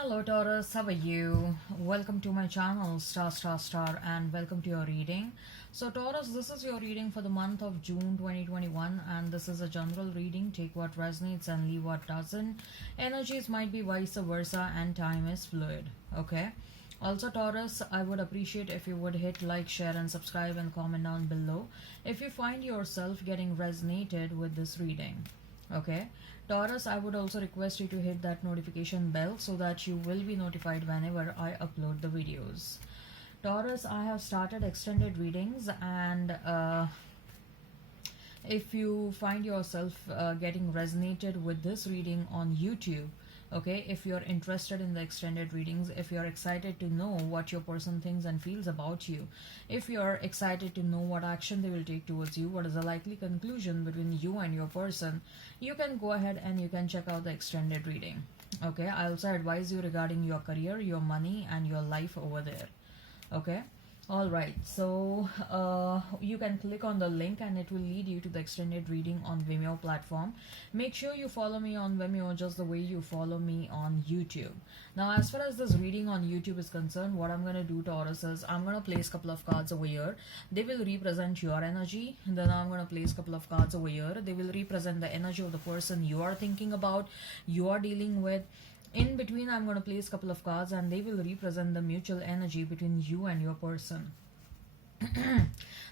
Hello Taurus, how are you? Welcome to my channel Star, and welcome to your reading. So Taurus, this is your reading for the month of June 2021, and this is a general reading. Take what resonates and leave what doesn't. Energies might be vice versa and time is fluid. Okay. Also Taurus, I would appreciate if you would hit like, share and subscribe and comment down below if you find yourself getting resonated with this reading. Okay. Taurus, I would also request you to hit that notification bell so that you will be notified whenever I upload the videos. Taurus, I have started extended readings, and if you find yourself getting resonated with this reading on YouTube, okay, if you're interested in the extended readings, if you're excited to know what your person thinks and feels about you, if you're excited to know what action they will take towards you, what is the likely conclusion between you and your person, you can go ahead and you can check out the extended reading. Okay, I also advise you regarding your career, your money and your life over there. Okay. All right, so you can click on the link and it will lead you to the extended reading on Vimeo platform. Make sure you follow me on Vimeo just the way you follow me on YouTube. Now, as far as this reading on YouTube is concerned, what I'm going to do, Taurus, is I'm going to place a couple of cards over here. They will represent your energy. Then I'm going to place a couple of cards over here. They will represent the energy of the person you are thinking about, you are dealing with. In between, I'm going to place a couple of cards and they will represent the mutual energy between you and your person.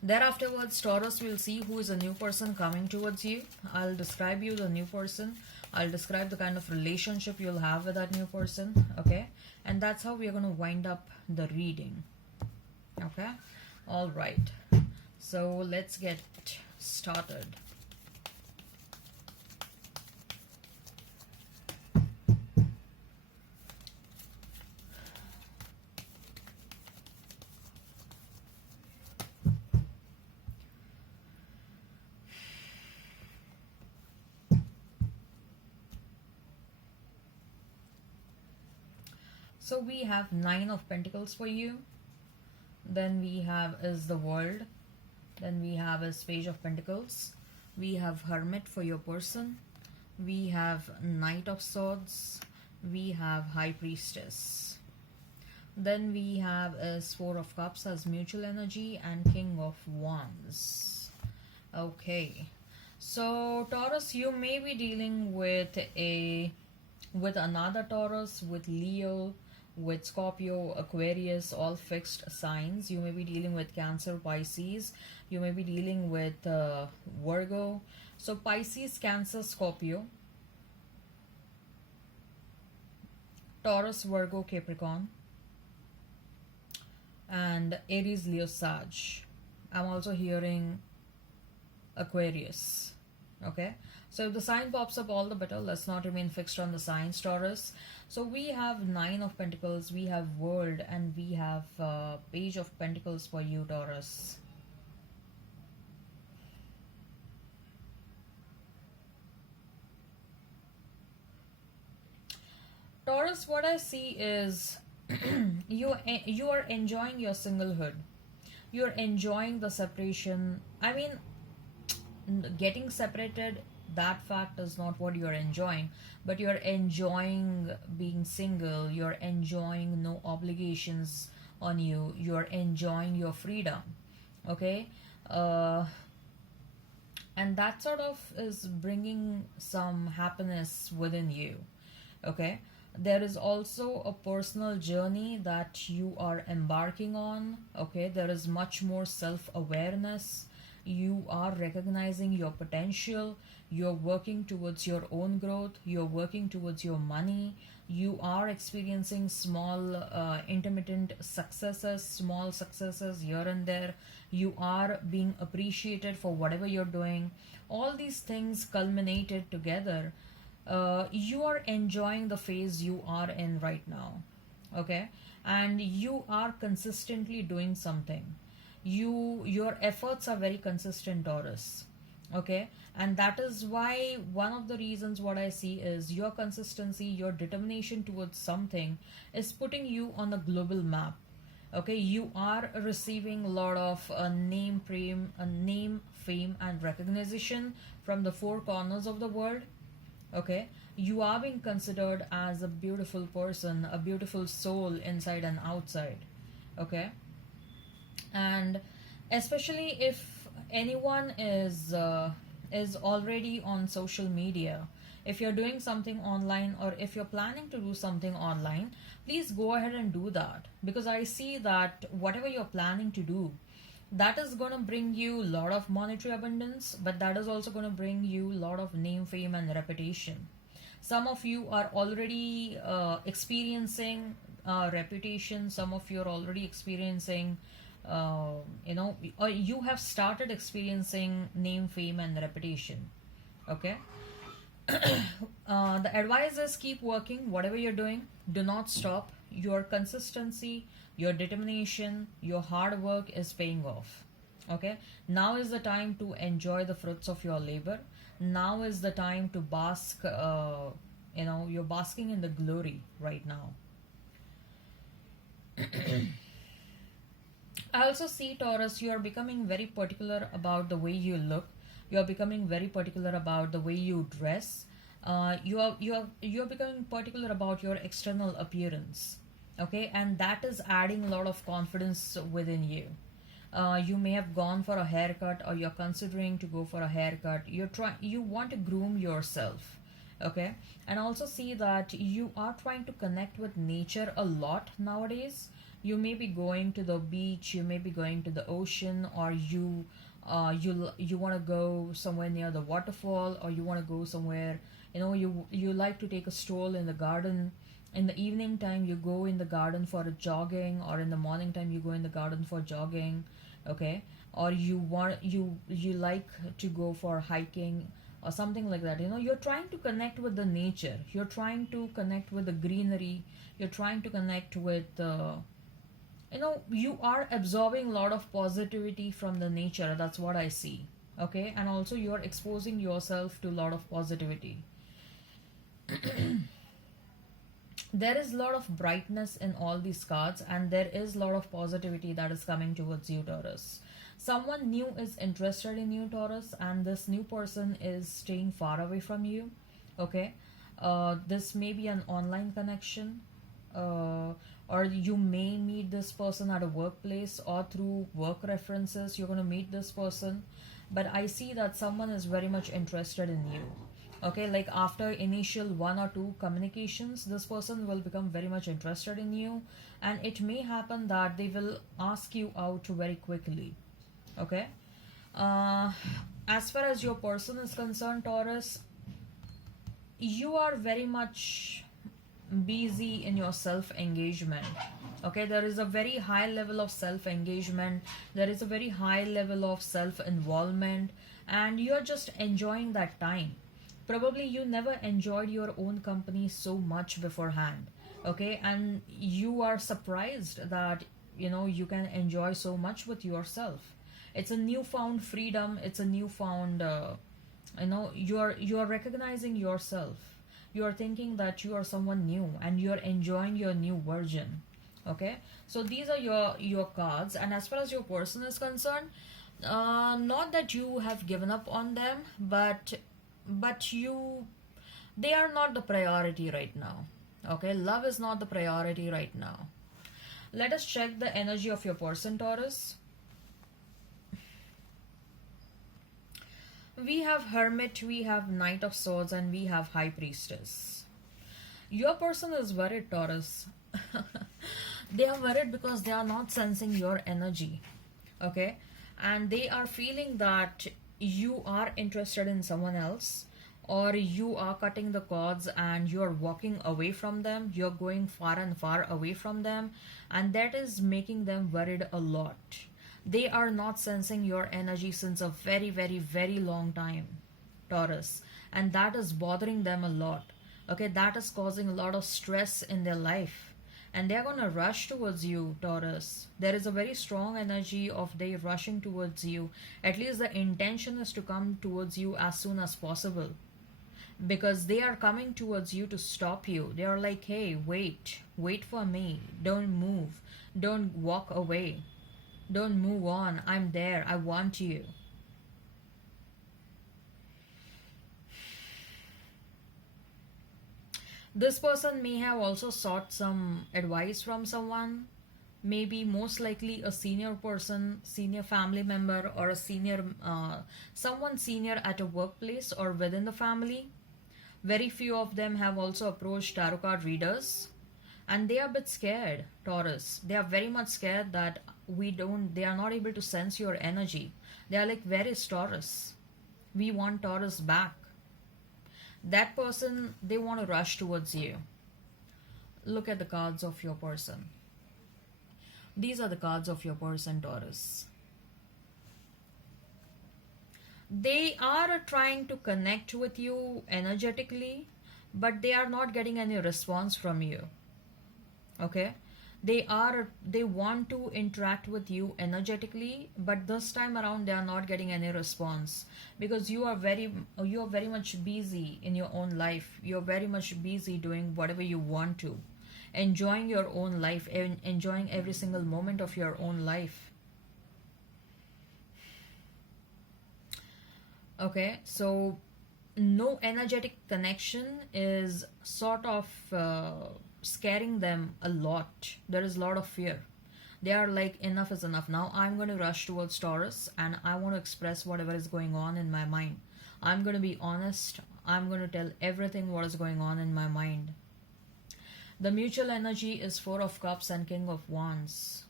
Thereafterwards, Taurus will see who is a new person coming towards you. I'll describe you the new person. I'll describe the kind of relationship you'll have with that new person. Okay. And that's how we're going to wind up the reading. Okay. All right. So let's get started. So we have Nine of Pentacles for you. Then we have is the World. Then we have is Page of Pentacles. We have Hermit for your person. We have Knight of Swords. We have High Priestess. Then we have is Four of Cups as mutual energy and King of Wands. Okay. So Taurus, you may be dealing with another Taurus, with Leo, with Scorpio, Aquarius, all fixed signs. You may be dealing with Cancer, Pisces. You may be dealing with Virgo. So Pisces, Cancer, Scorpio, Taurus, Virgo, Capricorn, and Aries, Leo, Sag. I'm also hearing Aquarius. Okay, so if the sign pops up, all the better. Let's not remain fixed on the signs, Taurus. So we have Nine of Pentacles, we have World, and we have Page of Pentacles for you, Taurus. Taurus, what I see is you are enjoying your singlehood. You're enjoying the separation. I mean, getting separated, that fact is not what you're enjoying, but you're enjoying being single. You're enjoying no obligations on you. You're enjoying your freedom. Okay. And that sort of is bringing some happiness within you. Okay. There is also a personal journey that you are embarking on. Okay. There is much more self-awareness. You are recognizing your potential. You're working towards your own growth. You're working towards your money. You are experiencing small intermittent successes, small successes here and there. You are being appreciated for whatever you're doing. All these things culminated together. You are enjoying the phase you are in right now. Okay, and you are consistently doing something. Your efforts are very consistent, Taurus. Okay, and that is why one of the reasons what I see is your consistency, your determination towards something is putting you on the global map. Okay, you are receiving a lot of name, fame and recognition from the four corners of the world. Okay, you are being considered as a beautiful person, a beautiful soul inside and outside. Okay, and especially if anyone is already on social media, if you're doing something online or if you're planning to do something online, please go ahead and do that, because I see that whatever you're planning to do, that is going to bring you a lot of monetary abundance, but that is also going to bring you a lot of name, fame, and reputation. Some of you are already experiencing reputation. Some of you are already experiencing, or you have started experiencing name, fame, and reputation. Okay. The advice is keep working, whatever you're doing. Do not stop. Your consistency, your determination, your hard work is paying off. Okay. Now is the time to enjoy the fruits of your labor. Now is the time to bask. You're basking in the glory right now. I also see, Taurus, you are becoming very particular about the way you look. You are becoming very particular about the way you dress. You are becoming particular about your external appearance. Okay, and that is adding a lot of confidence within you. You may have gone for a haircut, or you're considering to go for a haircut. You want to groom yourself. Okay, and also see that you are trying to connect with nature a lot nowadays. You may be going to the beach, you may be going to the ocean, or you want to go somewhere near the waterfall, or you want to go somewhere, you like to take a stroll in the garden. In the evening time you go in the garden for a jogging, or in the morning time you go in the garden for jogging. Okay, or you like to go for hiking or something like that. You're trying to connect with the nature, you're trying to connect with the greenery, you're trying to connect with you are absorbing a lot of positivity from the nature. That's what I see. Okay, and also you're exposing yourself to a lot of positivity. There is a lot of brightness in all these cards, and there is a lot of positivity that is coming towards you, Taurus. Someone new is interested in you, Taurus, and this new person is staying far away from you. Okay, this may be an online connection, or you may meet this person at a workplace, or through work references you're going to meet this person. But I see that someone is very much interested in you. Okay, like after initial one or two communications, this person will become very much interested in you, and it may happen that they will ask you out very quickly. Okay, uh, as far as your person is concerned, Taurus, you are very much busy in your self engagement. Okay, there is a very high level of self engagement, there is a very high level of self involvement, and you're just enjoying that time. Probably you never enjoyed your own company so much beforehand. Okay, and you are surprised that you can enjoy so much with yourself. It's a newfound freedom, it's a newfound you are recognizing yourself. You are thinking that you are someone new, and you are enjoying your new version. Okay, so these are your cards. And as far as your person is concerned, not that you have given up on them, but you they are not the priority right now. Okay, love is not the priority right now. Let us check the energy of your person, Taurus. We have Hermit, we have Knight of Swords, and we have High Priestess. Your person is worried, Taurus. They are worried because they are not sensing your energy. Okay, and they are feeling that you are interested in someone else, or you are cutting the cords and you are walking away from them, you're going far and far away from them, and that is making them worried a lot. They are not sensing your energy since a very, very, very long time, Taurus, and that is bothering them a lot. Okay, that is causing a lot of stress in their life, and they're gonna rush towards you, Taurus. There is a very strong energy of they rushing towards you. At least the intention is to come towards you as soon as possible, because they are coming towards you to stop you. They are like, hey, wait for me, don't move, don't walk away, don't move on, I'm there, I want you. This person may have also sought some advice from someone, maybe most likely a senior person, senior family member, or a senior, someone senior at a workplace or within the family. Very few of them have also approached tarot card readers, and they are a bit scared, Taurus. They are very much scared that they are not able to sense your energy. They are like, where is Taurus? We want Taurus back. That person, they want to rush towards you. Look at the cards of your person. These are the cards of your person, Taurus. They are trying to connect with you energetically, but they are not getting any response from you. Okay? They want to interact with you energetically, but this time around they are not getting any response because you are very much busy in your own life. You're very much busy doing whatever you want to, enjoying your own life, and enjoying every single moment of your own life. Okay, so no energetic connection is sort of scaring them a lot. There is a lot of fear. They are like, enough is enough. Now I'm going to rush towards Taurus and I want to express whatever is going on in my mind. I'm going to be honest. I'm going to tell everything what is going on in my mind. The mutual energy is Four of Cups and King of Wands.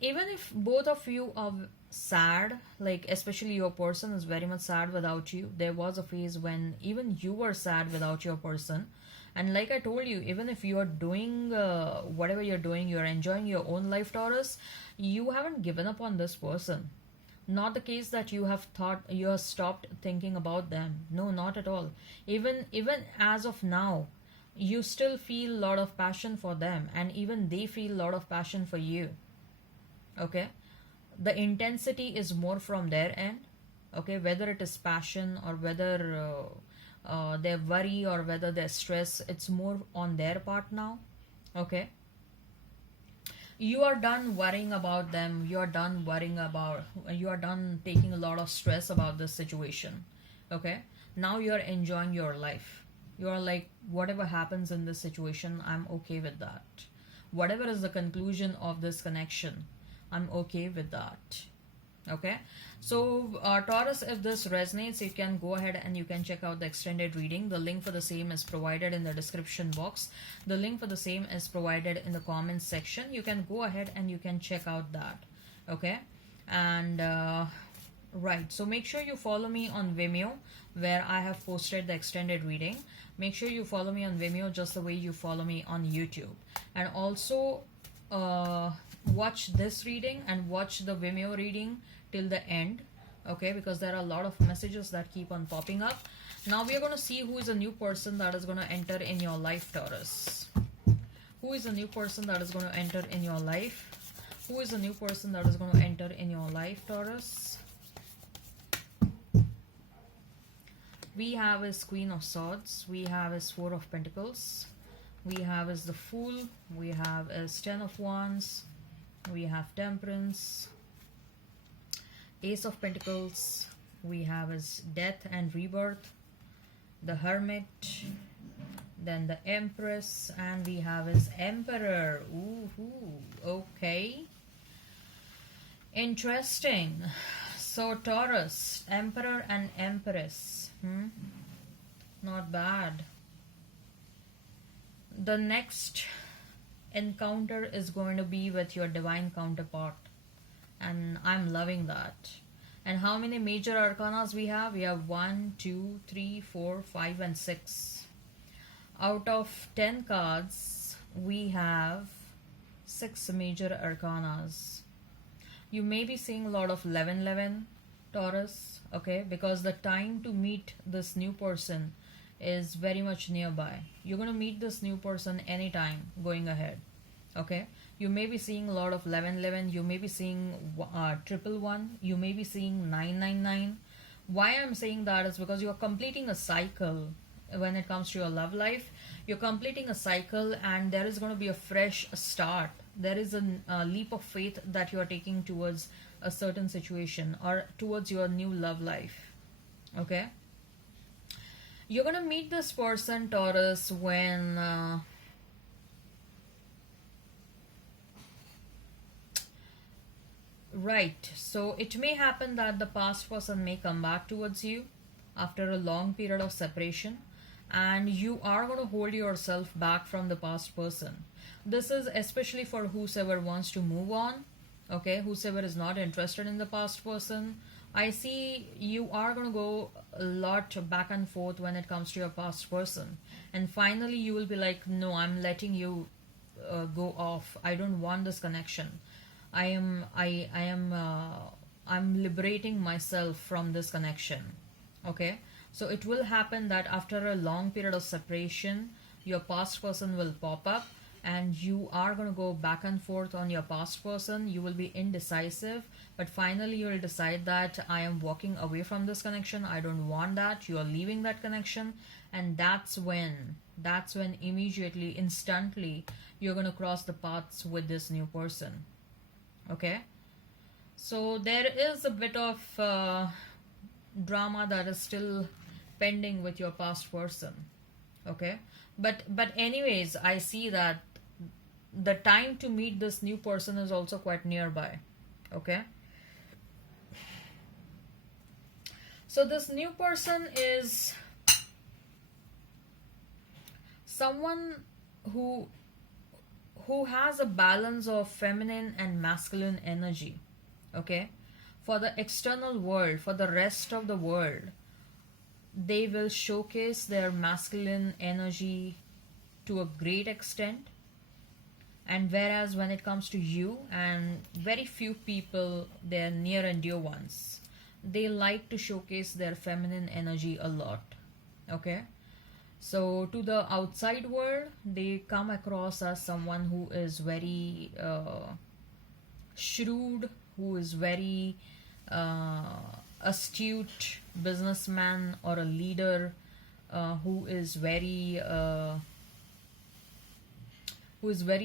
Even if both of you are sad, like especially your person is very much sad without you, there was a phase when even you were sad without your person. And like I told you, even if you are doing whatever you're doing, you're enjoying your own life, Taurus, you haven't given up on this person. Not the case that you have thought, you have stopped thinking about them. No, not at all. Even as of now, you still feel a lot of passion for them, and even they feel a lot of passion for you. Okay, the intensity is more from their end. Okay, whether it is passion or whether their worry or whether their stress, it's more on their part now. Okay, you are done worrying about them. You are done taking a lot of stress about this situation. Okay, now you are enjoying your life. You are like, whatever happens in this situation, I'm okay with that. Whatever is the conclusion of this connection, I'm okay with that. Okay, so Taurus, if this resonates, you can go ahead and you can check out the extended reading. The link for the same is provided in the description box. The link for the same is provided in the comments section. You can go ahead and you can check out that. Okay, and right, so make sure you follow me on Vimeo, where I have posted the extended reading. Make sure you follow me on Vimeo just the way you follow me on YouTube. And also watch this reading and watch the Vimeo reading till the end. Okay, because there are a lot of messages that keep on popping up. Now we are going to see who is a new person that is going to enter in your life, Taurus. Who is a new person that is going to enter in your life? Who is a new person that is going to enter in your life, Taurus? We have is Queen of Swords. We have is Four of Pentacles. We have is the Fool. We have is Ten of Wands. We have Temperance. Ace of Pentacles. We have is Death and Rebirth. The Hermit. Then the Empress. And we have is Emperor. Ooh, okay. Interesting. So Taurus, Emperor and Empress. Not bad. The next encounter is going to be with your divine counterpart, and I'm loving that. And how many major arcanas we have? We have 1, 2, 3, 4, 5 and 6. Out of 10 cards, we have 6 major arcanas. You may be seeing a lot of 11, Taurus, okay, because the time to meet this new person is very much nearby. You're going to meet this new person anytime going ahead. Okay, you may be seeing a lot of 11. You may be seeing 111. You may be seeing 999. Why I'm saying that is because you are completing a cycle. When it comes to your love life, you're completing a cycle, and there is going to be a fresh start. There is a leap of faith that you are taking towards a certain situation or towards your new love life. Okay, You're gonna meet this person, Taurus, when right. So it may happen that the past person may come back towards you after a long period of separation, and you are going to hold yourself back from the past person. This is especially for whosoever wants to move on, okay? Whosoever is not interested in the past person. I see you are going to go a lot back and forth when it comes to your past person. And finally, you will be like, no, I'm letting you go off. I don't want this connection. I'm liberating myself from this connection. Okay, so it will happen that after a long period of separation, your past person will pop up, and you are going to go back and forth on your past person. You will be indecisive, but finally you will decide that I am walking away from this connection. I don't want that. You are leaving that connection, and that's when immediately, instantly, you're going to cross the paths with this new person. Okay, so there is a bit of drama that is still pending with your past person. Okay, but anyways, I see that the time to meet this new person is also quite nearby. Okay, so this new person is someone who who has a balance of feminine and masculine energy. Okay, for the external world, for the rest of the world, they will showcase their masculine energy to a great extent. And whereas when it comes to you and very few people, their near and dear ones, they like to showcase their feminine energy a lot. Okay, so to the outside world, they come across as someone who is very shrewd, who is very uh, astute businessman or a leader, who is very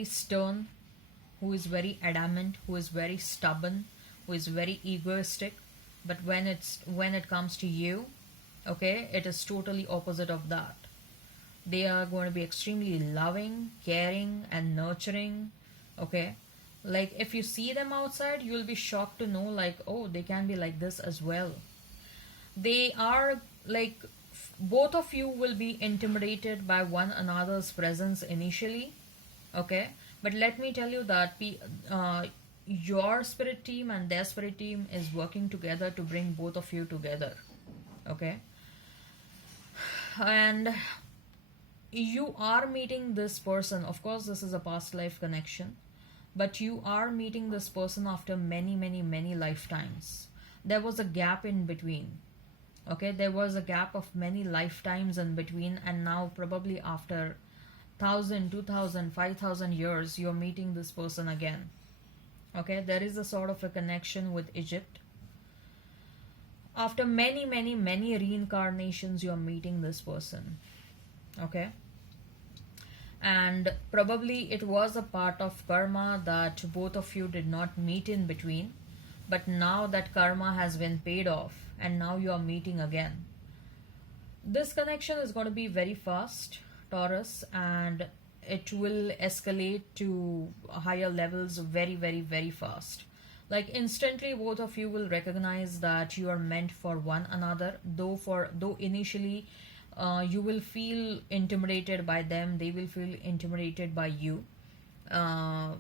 stern, who is very adamant, who is very stubborn, who is very egoistic. But when it comes to you, okay, it is totally opposite of that. They are going to be extremely loving, caring, and nurturing. Okay, like if you see them outside, you will be shocked to know, like, oh, they can be like this as well. They are like, both of you will be intimidated by one another's presence initially. Okay, but let me tell you that your spirit team and their spirit team is working together to bring both of you together. Okay, and you are meeting this person. Of course, this is a past life connection, but you are meeting this person after many, many, many lifetimes. There was a gap in between. Okay, there was a gap of many lifetimes in between, and now probably after 1,000, 2,000, 5,000 years, you're meeting this person again. Okay, there is a sort of a connection with Egypt. After many, many, many reincarnations, you're meeting this person. Okay, and probably it was a part of karma that both of you did not meet in between, but now that karma has been paid off, and now you are meeting again. This connection is going to be very fast, Taurus, and it will escalate to higher levels very, very, very fast. Like instantly, both of you will recognize that you are meant for one another. Though initially, you will feel intimidated by them, they will feel intimidated by you. Uh,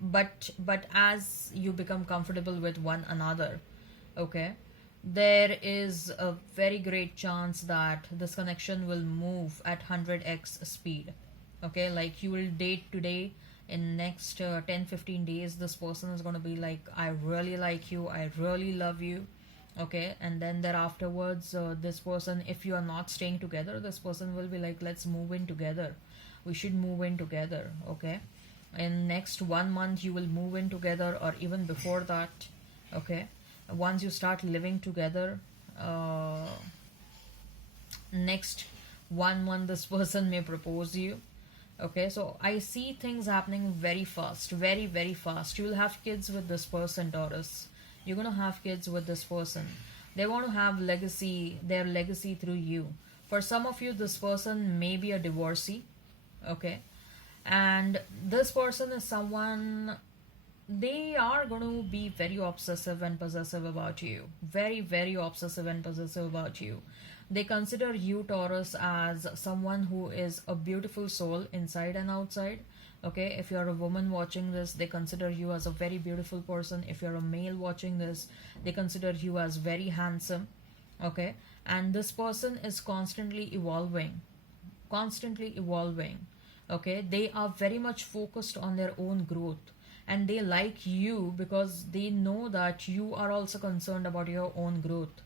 but as you become comfortable with one another, okay, there is a very great chance that this connection will move at 100x speed. Okay, like you will date today, in next 10 15 days this person is going to be like, I really like you, I really love you. Okay, and then thereafterwards, this person, if you are not staying together, this person will be like, let's move in together, we should move in together. Okay, in next 1 month you will move in together, or even before that. Okay, once you start living together, uh, next 1 month this person may propose you. Okay, so I see things happening very fast, very, very fast. You will have kids with this person, Taurus. You're gonna have kids with this person. They want to have legacy, their legacy through you. For some of you, this person may be a divorcee, okay? And this person is someone, they are going to be very obsessive and possessive about you. Very, very obsessive and possessive about you. They consider you, Taurus, as someone who is a beautiful soul inside and outside. Okay, if you're a woman watching this, they consider you as a very beautiful person. If you're a male watching this, they consider you as very handsome. Okay, and this person is constantly evolving, constantly evolving. Okay, they are very much focused on their own growth, and they like you because they know that you are also concerned about your own growth.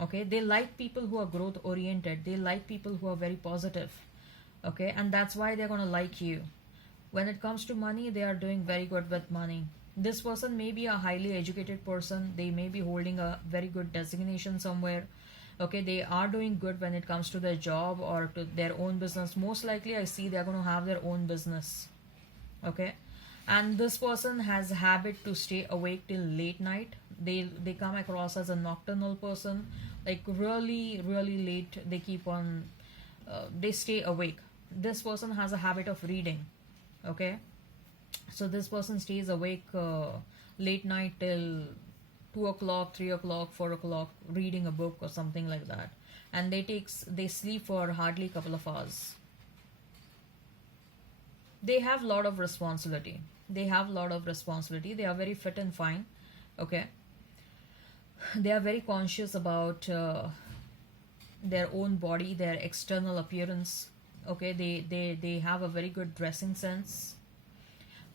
Okay, they like people who are growth oriented, they like people who are very positive. Okay, and that's why they're going to like you. When it comes to money, they are doing very good with money. This person may be a highly educated person, they may be holding a very good designation somewhere. Okay, they are doing good when it comes to their job or to their own business. Most likely I see they're going to have their own business. Okay, and this person has a habit to stay awake till late night. They come across as a nocturnal person, like really really late they keep on, they stay awake. This person has a habit of reading. Okay, so this person stays awake late night till 2 o'clock, 3 o'clock, 4 o'clock, reading a book or something like that. And they sleep for hardly a couple of hours. They have a lot of responsibility. They have a lot of responsibility. They are very fit and fine. Okay, they are very conscious about their own body, their external appearance. Okay, they have a very good dressing sense.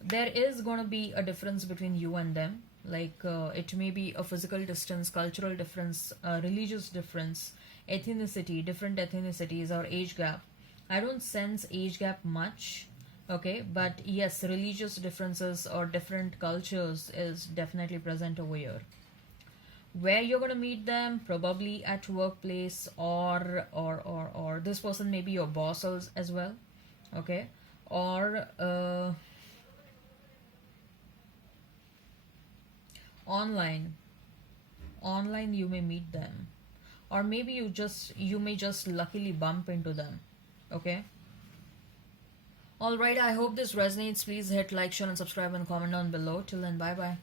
There is going to be a difference between you and them, like it may be a physical distance, cultural difference, religious difference, ethnicity, different ethnicities, or age gap. I don't sense age gap much. Okay, but yes, religious differences or different cultures is definitely present over here. Where you're going to meet them, probably at workplace, or this person may be your boss as well. Okay, or online. Online you may meet them, or maybe you may just luckily bump into them. Okay, all right, I hope this resonates. Please hit like, share, and subscribe and comment down below. Till then, bye bye.